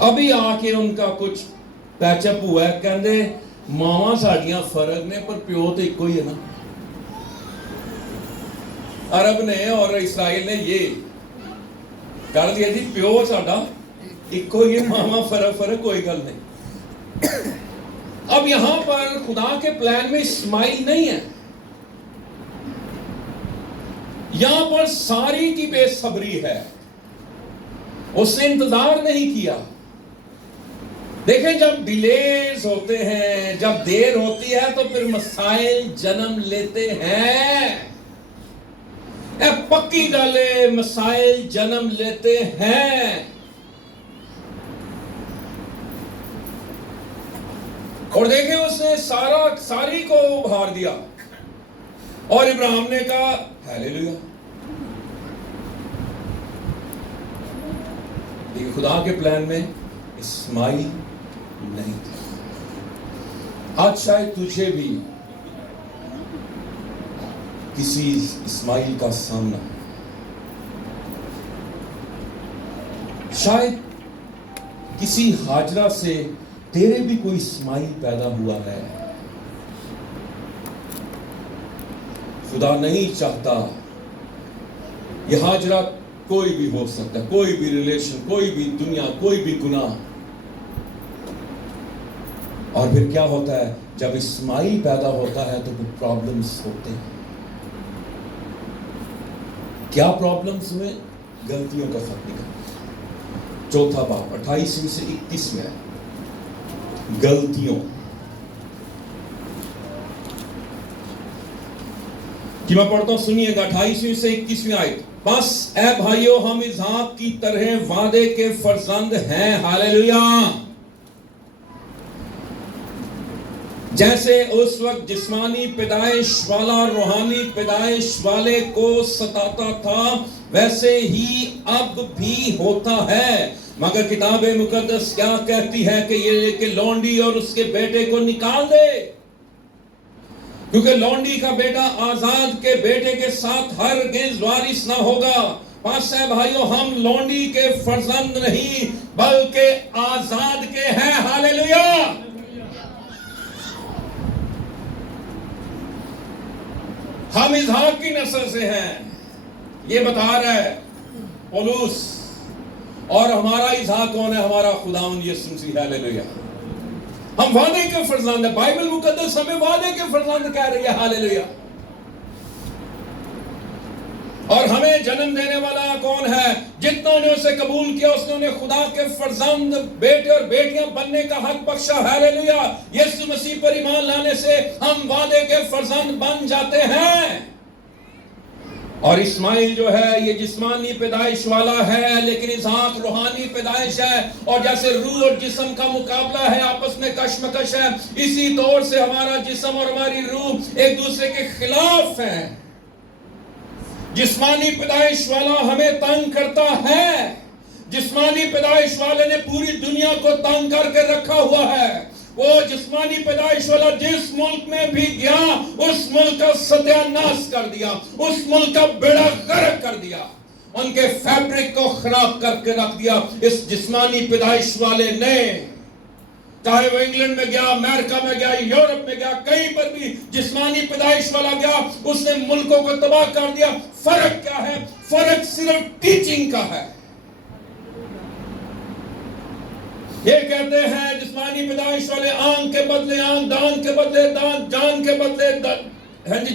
ابھی آ کے ان کا کچھ پیچ اپ ہوا ہے, کہندے ماواں ساڈیاں فرق نے پر پیو تو ایک ہی ہے نا. عرب نے اور اسرائیل نے یہ کر دیا جی, پیو ساڈا ایک ہی ہے, ماواں فرق کوئی گل نہیں. اب یہاں پر خدا کے پلان میں اسماعیل نہیں ہے. یہاں پر ساری کی بے صبری ہے, اس نے انتظار نہیں کیا. دیکھیں, جب ڈیلیز ہوتے ہیں, جب دیر ہوتی ہے تو پھر مسائل جنم لیتے ہیں. اے پکی گل ہے, مسائل جنم لیتے ہیں. اور دیکھیں, اس نے ساری کو ابھار دیا, اور ابراہیم نے کہا ہیلیلویا. لیکن خدا کے پلان میں اسماعیل نہیں تھا. آج شاید تجھے بھی کسی اسماعیل کا سامنا ہے. شاید کسی ہاجرہ سے تیرے بھی کوئی اسماعیل پیدا ہوا ہے. خدا نہیں چاہتا. یہ ہاجرہ کوئی بھی ہو سکتا ہے, کوئی بھی ریلیشن, کوئی بھی دنیا, کوئی بھی گناہ. اور پھر کیا ہوتا ہے جب اسماعیل پیدا ہوتا ہے تو پھر پرابلمز ہوتے ہیں. کیا پرابلمز ہوئے؟ غلطیوں کا خط نکلا. چوتھا باب 28 سے 31 میں ہے. غلطیوں کہ میں پڑھتا ہوں, سنیے گا 28 سے 21 آیت. بس اے بھائیو, ہم اسحاق کی طرح وعدے کے فرزند ہیں. ہاللیلویا. جیسے اس وقت جسمانی پیدائش والا روحانی پیدائش والے کو ستاتا تھا, ویسے ہی اب بھی ہوتا ہے. مگر کتاب مقدس کیا کہتی ہے کہ یہ کہ لونڈی اور اس کے بیٹے کو نکال دے, کیونکہ لونڈی کا بیٹا آزاد کے بیٹے کے ساتھ ہرگز وارث نہ ہوگا. پس اے بھائیو, ہم لونڈی کے فرزند نہیں بلکہ آزاد کے ہیں. ہاللیلویا. ہم اسحاق کی نسل سے ہیں, یہ بتا رہا ہے پولس. اور ہمارا اسحاق کون ہے؟ ہمارا خداوند یسوع مسیح. ہاللیلویا. ہم وعدے کے فرزند ہیں. بائبل مقدس ہمیں وعدے کے فرزند کہہ رہی ہے. ہاللیلویا. اور ہمیں جنم دینے والا کون ہے؟ جتنوں نے اسے قبول کیا اس نے انہیں خدا کے فرزند, بیٹے اور بیٹیاں بننے کا حق بخشا. ہاللیلویا. یسوع مسیح پر ایمان لانے سے ہم وعدے کے فرزند بن جاتے ہیں. اور اسماعیل جو ہے یہ جسمانی پیدائش والا ہے لیکن اسحاق روحانی پیدائش ہے. اور جیسے روح اور جسم کا مقابلہ ہے, آپس میں کشمکش ہے, اسی طور سے ہمارا جسم اور ہماری روح ایک دوسرے کے خلاف ہیں. جسمانی پیدائش والا ہمیں تنگ کرتا ہے. جسمانی پیدائش والے نے پوری دنیا کو تنگ کر کے رکھا ہوا ہے. وہ جسمانی پیدائش والا جس ملک میں بھی گیا اس ملک کا ستیہ ناش کر دیا, اس ملک کا بیڑا غرق کر دیا, ان کے فیبرک کو خراب کر کے رکھ دیا. اس جسمانی پیدائش والے نے, چاہے وہ انگلینڈ میں گیا, امریکہ میں گیا, یورپ میں گیا, کہیں پر بھی جسمانی پیدائش والا گیا, اس نے ملکوں کو تباہ کر دیا. فرق کیا ہے؟ فرق صرف ٹیچنگ کا ہے. یہ کہتے ہیں جسمانی پیدائش والے آنکھ کے بدلے آنکھ, دان کے بدلے دان, جان کے بدلے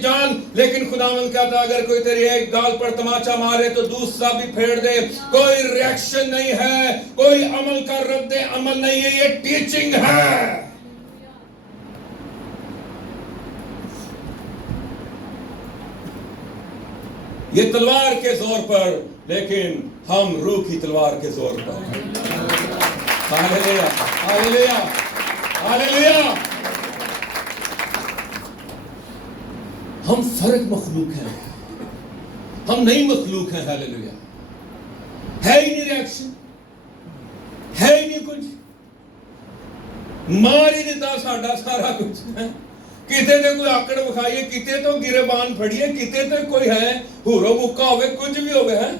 جان. لیکن خداوند کہتا ہے اگر کوئی تیری ایک گال پر تماچا مارے تو دوسرا بھی پھیڑ دے. کوئی ریاکشن نہیں ہے, کوئی عمل کا رد عمل نہیں ہے, یہ ٹیچنگ ہے. یہ تلوار کے زور پر, لیکن ہم روح کی تلوار کے زور پر. Hallelujah, hallelujah, hallelujah. ہم فرق مخلوق ہیں, ہم نئی مخلوق ہیں. ہاللویا. ہے ہی نہیں ریاکشن, ہے ہی نہیں کچھ, مار ہی دیتا ساڈا سارا کچھ. کتے تے کوئی آکڑ بکھائیے, کتے تو گریبان پھڑیے, کتے تے کوئی ہے ہورو بکا ہوئے, کچھ بھی ہوئے ہیں.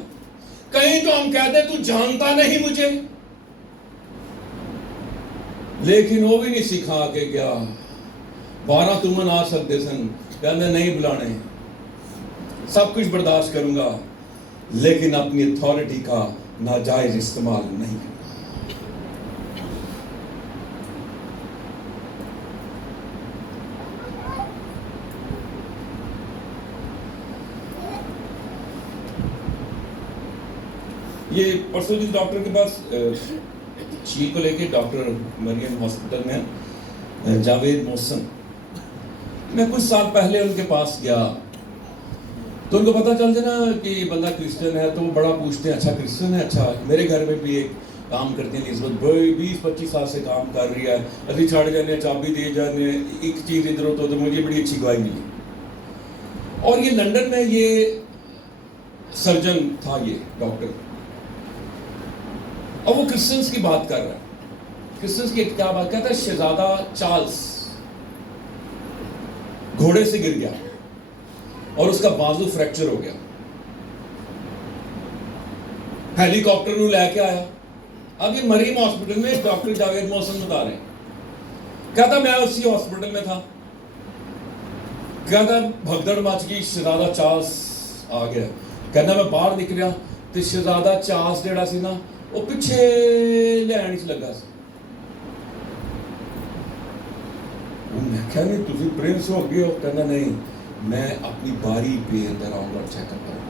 کہیں تو ہم کہتے تو جانتا نہیں مجھے, لیکن وہ بھی نہیں سکھا کے گیا. 12 تمن آ سکتے سن, کہنے نہیں بلانے, سب کچھ برداشت کروں گا لیکن اپنی اتھارٹی کا ناجائز استعمال نہیں کروں. یہ پرسوں جس ڈاکٹر کے پاس شیل کو لے کے, ڈاکٹر مریم ہاسپٹل میں, جاوید محسن, میں کچھ سال پہلے ان کے پاس گیا تو ان کو پتہ چل جائے نا کہ یہ بندہ کرسچن ہے تو وہ بڑا پوچھتے ہیں اچھا کرسچن ہے, اچھا. میرے گھر میں بھی ایک کام کرتے ہیں نسبت 20-25 سال سے کام کر رہی ہے, ابھی چھاڑ جانے, چابی دے جانے, ایک چیز ادھر ہو تو مجھے بڑی اچھی گواہی ملی. اور یہ لنڈن میں یہ سرجن تھا, یہ ڈاکٹر, اور وہ کرسچنز کی بات کر رہا ہے. کرسچنز کی کیا بات کہتا ہے؟ شہزادہ چارلز گھوڑے سے گر گیا اور اس کا بازو فریکچر ہو گیا. ہیلی کاپٹر نو لے کے آیا. اب یہ مریم ہاسپٹل میں ڈاکٹر جاوید محسن بتا رہے ہیں, کہتا میں اسی ہاسپٹل میں تھا, کہتا بھگدڑ مچ گئی, شہزادہ چارلز آ گیا. کہنا میں باہر نکلیا تو شہزادہ چارلز جڑا سی نا وہ پیچھے لین چ لگا سی. میں کہا نہیں تسی پرنس ہو گئے ہو؟ کہنا نہیں, میں اپنی باری پہ اندر آؤں گا چیک اپ کروں.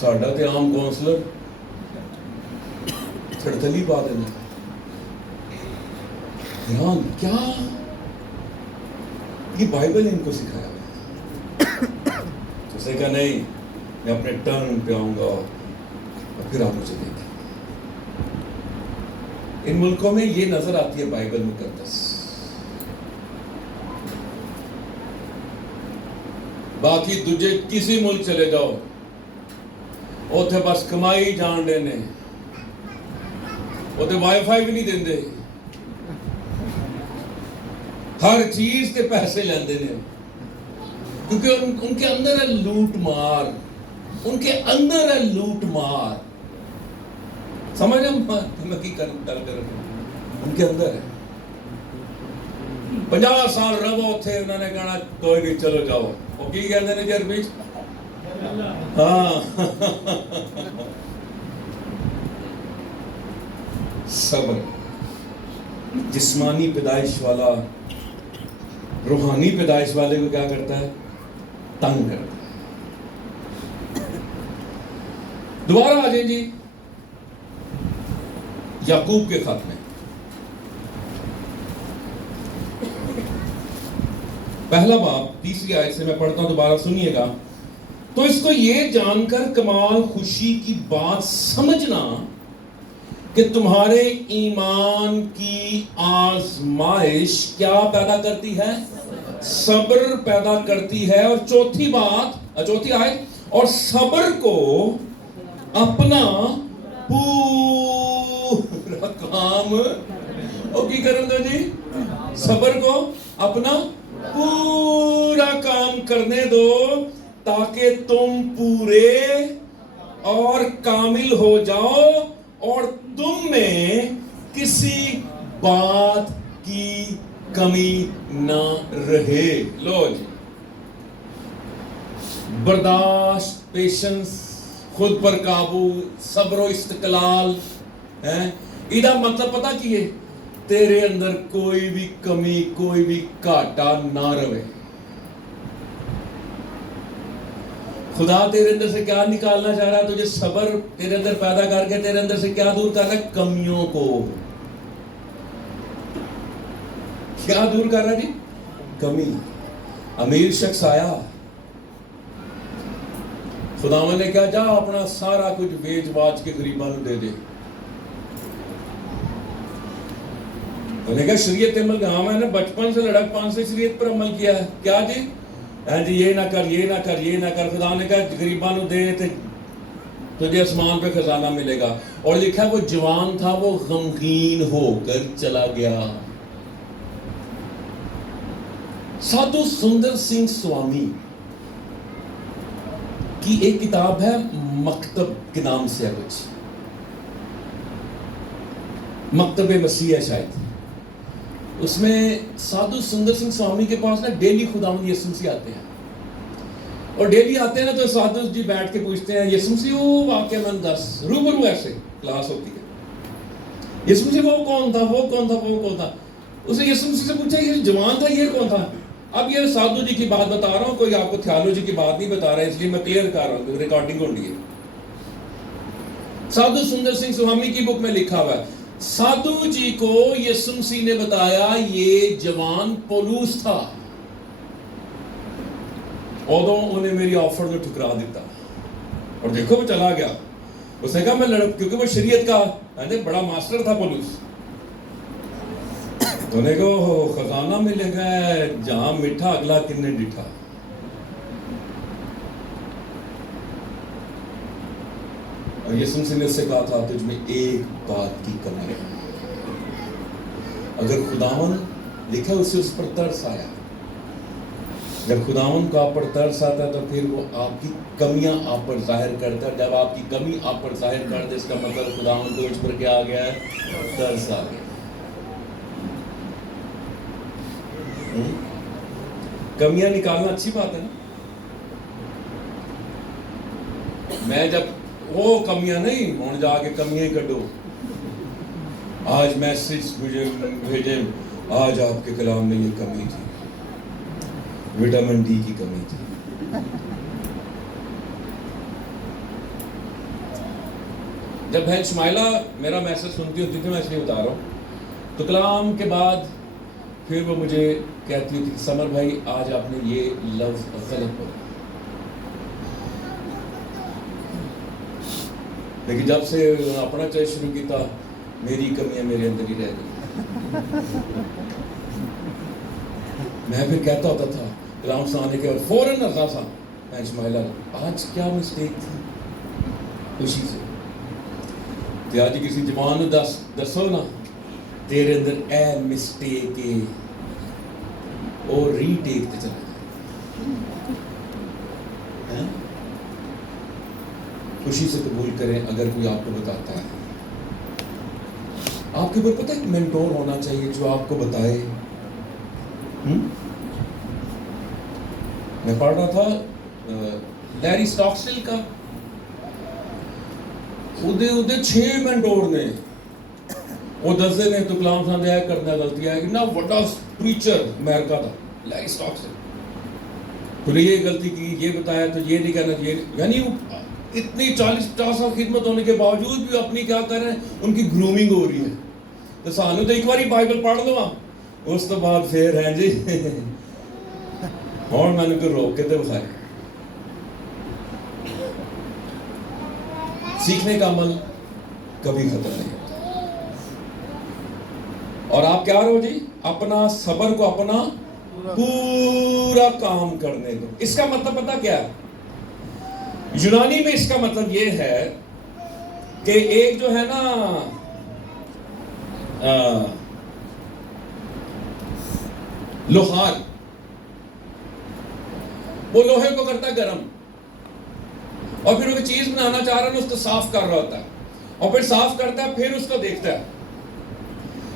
ساڈا تے عام کونسلر چھڑتلی پا دینا. حیران, کیا یہ بائبل ان کو سکھایا ہوا. اس نے کہا نہیں, میں اپنے ٹرن پہ آؤں گا اور پھر آپ مجھے دیکھیں. ان ملکوں میں یہ نظر آتی ہے بائبل مقدس. باقی دوجے کسی ملک چلے جاؤ, اوتھے بس کمائی جان لینے, اوتھے وائی فائی بھی نہیں دیندے, ہر چیز کے پیسے لیندے نے, کیونکہ ان کے اندر ہے لوٹ مار, ان کے اندر ہے لوٹ مار. سمجھ میں کی کر ان کے اندر ہے. 50 سال رہو تھے, انہوں نے کہنا کوئی نہیں چلو جاؤ. وہ کی کہتے ہیں جر بیچ, ہاں صبر. جسمانی پیدائش والا روحانی پیدائش والے کو کیا کرتا ہے؟ تنگ کرتا ہے. دوبارہ آ جائیں جی یعقوب کے خط میں. پہلا باب 30 آیت سے میں پڑھتا ہوں، دوبارہ سنیے گا. تو اس کو یہ جان کر کمال خوشی کی بات سمجھنا کہ تمہارے ایمان کی آزمائش کیا پیدا کرتی ہے؟ صبر پیدا کرتی ہے. اور چوتھی آیت، اور صبر کو اپنا پورا کام کی کرن دو جی، صبر کو اپنا پورا کام کرنے دو تاکہ تم پورے اور کامل ہو جاؤ اور تم میں کسی بات کی کمی نہ رہے. لو جی، برداشت، پیشنس، خود پر قابو، صبر و استقلال ہے. ایدہ مطلب پتہ کیے تیرے اندر کوئی بھی کمی، کوئی بھی گھاٹا نہ رہے. خدا تیرے اندر سے کیا نکالنا چاہ رہا ہے؟ تجھے صبر تیرے اندر پیدا کر کے تیرے اندر سے کیا دور کر رہا ہے؟ کمیوں کو. کیا دور کر رہا ہے جی؟ کمی. امیر شخص آیا، خداوند نے کہا جا اپنا سارا کچھ بیچ باچ کے غریباں کو دے دے. انہوں نے کہا شریعت عمل کا، ہاں میں نے بچپن سے لڑکپن سے شریعت پر عمل کیا ہے. کیا جی؟ جی یہ نہ کر، یہ نہ کر، یہ نہ کر. خدا نے کہا غریباں کو دے تے تجھے آسمان پہ خزانہ ملے گا. اور لکھا وہ جوان تھا، وہ غمگین ہو کر چلا گیا. سادھو سندر سنگھ سوامی کی ایک کتاب ہے مکتب کے نام سے ہے، کچھ مکتب مسیح ہے شاید. اس میں سادھو سندر سنگھ سوامی کے پاس نا ڈیلی خداوند یسوع مسیح آتے ہیں. اور ڈیلی آتے ہیں نا تو سادھو جی بیٹھ کے پوچھتے ہیں یسوع مسیح وہ واقعہ من دس، روبرو ایسے کلاس ہوتی ہے. یسوع مسیح وہ کون تھا، وہ کون تھا، وہ کون تھا. اسے یسوع مسیح سے پوچھا یہ جوان تھا یہ کون تھا. اب یہ سادھو جی کی بات بتا رہا ہوں، کوئی آپ کو تھیالوجی کی بات نہیں بتا رہا ہے، اس لیے میں کلیئر کر رہا ہوں، ریکارڈنگ ہو رہی ہے. سادھو سندر سنگھ سوامی کی بک میں لکھا ہوا ہے سادھو جی کو یسوع مسیح نے بتایا یہ جوان پولوس تھا، ادو انہیں میری آفر میں ٹھکرا دیتا. اور دیکھو وہ چلا گیا. اس نے کہا میں کیونکہ وہ شریعت کا بڑا ماسٹر تھا پولوس. انہیں کہا خزانہ ملے گا جہاں میٹھا اگلا کنے ڈٹھا. اور یسوع مسیح نے اس سے کہا تھا تجھ میں ایک بات کی کمی ہے. اگر خداوند لکھا اس پر ترس آیا، جب خداوند کو آپ پر ترس آتا ہے تو پھر وہ آپ کی کمیاں آپ پر ظاہر کرتا ہے. جب آپ کی کمی آپ پر ظاہر کر دے اس کا مطلب خداوند کو اس پر کیا آ گیا ہے؟ ترس آ گیا. کمیاں نکالنا اچھی بات ہے نا. میں جب وہ کمیاں نہیں ہوں جا کے کمیاں ہی کڈو. آج میسج بھیجے آج آپ کے کلام میں یہ کمی تھی، وٹامن ڈی کی کمی تھی. جب بہن شمائلہ میرا میسج سنتی ہوتی تھی، میں اس لیے بتا رہا ہوں، تو کلام کے بعد پھر وہ مجھے کہتی ہوتی کہ سمر بھائی آج آپ نے یہ لفظ غلط بولا. لیکن جب سے اپنا چرچ شروع کیتا میری کمیاں میرے اندر ہی رہ گئی. میں پھر کہتا ہوتا تھا کلام سنانے کے بعد فوراً ارزا سا میں اسماعیلہ آج کیا مسٹیک تھی، خوشی سے کہ آج کسی جوان دسو نا تیرے اندر اے مسٹیک ہے اور ری ٹیک تے چلا جائے. خوشی سے قبول کریں. اگر کوئی آپ کو بتاتا ہے، آپ کے اوپر پتہ ایک مینٹور ہونا چاہیے جو آپ کو بتائے. میں پڑھ رہا تھا لیری سٹاکسٹل کا، ادھے 6 مینٹور نے وہ دستے نے تو کلام سان دیا کرنا غلطی ہے کہ نہ وڈا پریچر امریکہ تھا لیری سٹاکسٹل. تو نے یہ غلطی کی، یہ بتایا تو یہ نہیں کرنا چاہیے. یعنی اتنی 40-50 سال خدمت ہونے کے باوجود بھی اپنی کیا کر رہے ہیں، ان کی گرومنگ ہو رہی ہے. تو سانو تو ایک باری بائبل پڑھ لو اس تو بعد پھر ہیں جی اور میں نے کو روک کے تو بخائے. سیکھنے کا عمل کبھی ختم نہیں ہوتا. اور آپ کیا رہو جی؟ اپنا صبر کو اپنا پورا کام کرنے دو. اس کا مطلب پتہ کیا ہے؟ یونانی میں اس کا مطلب یہ ہے کہ ایک جو ہے نا لوہار، وہ لوہے کو کرتا ہے گرم، اور پھر وہ چیز بنانا چاہ رہا ہے، اس کو صاف کر رہا ہوتا ہے، اور پھر صاف کرتا ہے، پھر اس کو دیکھتا ہے.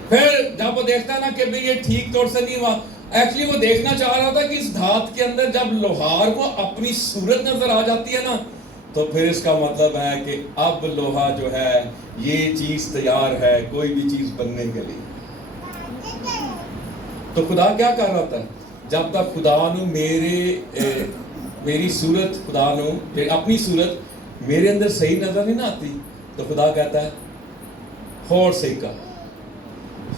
پھر جب وہ دیکھتا ہے نا کہ بھئی یہ ٹھیک طور سے نہیں ہوا، ایکچولی وہ دیکھنا چاہ رہا تھا کہ اس دھات کے اندر جب لوہار کو اپنی صورت نظر آ جاتی ہے نا، تو پھر اس کا مطلب ہے کہ اب لوہا جو ہے یہ چیز تیار ہے کوئی بھی چیز بننے کے لیے. تو خدا کیا کر رہا تھا؟ جب تک خدا نو میری صورت، خدا نو اپنی صورت میرے اندر صحیح نظر نہیں نہ آتی، تو خدا کہتا ہے ہور سیکا،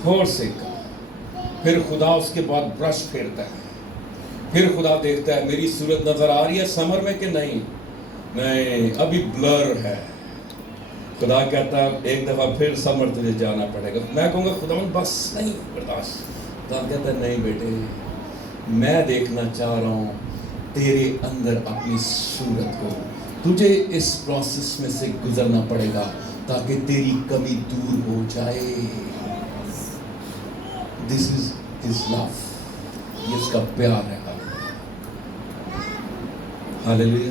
ہور سیکا. پھر خدا اس کے بعد برش پھیرتا ہے، پھر خدا دیکھتا ہے میری صورت نظر آ رہی ہے سمر میں کہ نہیں، نہیں ابھی بلر ہے. خدا کہتا ہے ایک دفعہ پھر سمر تجھے جانا پڑے گا. میں کہوں گا خدا بس نہیں برداشت. خدا کہتا ہے نہیں بیٹے، میں دیکھنا چاہ رہا ہوں تیرے اندر اپنی صورت کو. تجھے اس پروسیس میں سے گزرنا پڑے گا تاکہ تیری کمی دور ہو جائے. This is his love. یہ اس کا پیار ہے. ہاللیلویا.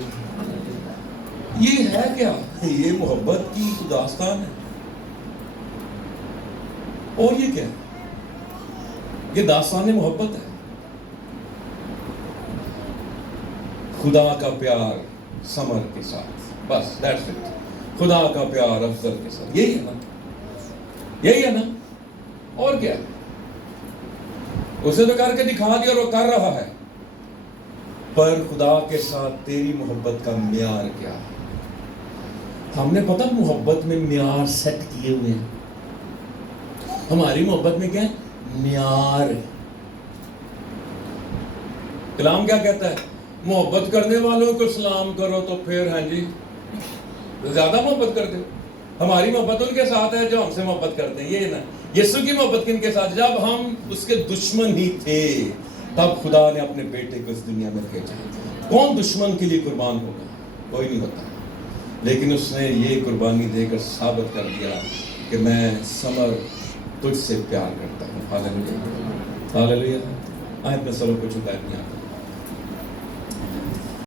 یہ ہے کیا؟ یہ محبت کی داستان ہے. اور یہ کیا ہے؟ یہ داستان محبت ہے. خدا کا پیار ثمر کے ساتھ، بس that's it. خدا کا پیار افضل کے ساتھ. یہی ہے نا، یہی ہے نا. اور کیا؟ اسے تو کر کے دکھا دیا اور وہ کر رہا ہے. پر خدا کے ساتھ تیری محبت کا معیار کیا ہے؟ ہم نے پتہ محبت میں معیار سیٹ کیے ہوئے ہیں. ہماری محبت میں کیا ہے؟ معیار. کلام کیا کہتا ہے؟ محبت کرنے والوں کو سلام کرو. تو پھر ہاں جی زیادہ محبت کرتے. ہماری محبت ان کے ساتھ ہے جو ہم سے محبت کرتے ہیں. یہ نا یسوع کی محبت کن کے ساتھ؟ جب ہم اس کے دشمن ہی تھے تب خدا نے اپنے بیٹے کو اس دنیا میں بھیجا. کون دشمن کے لیے قربان ہوگا؟ کوئی نہیں ہوتا. لیکن اس نے یہ قربانی دے کر ثابت کر دیا کہ میں ثمر تجھ سے پیار کرتا ہوں. ہاللیلویا، ہاللیلویا. آیت میں سب کو چکا دیا.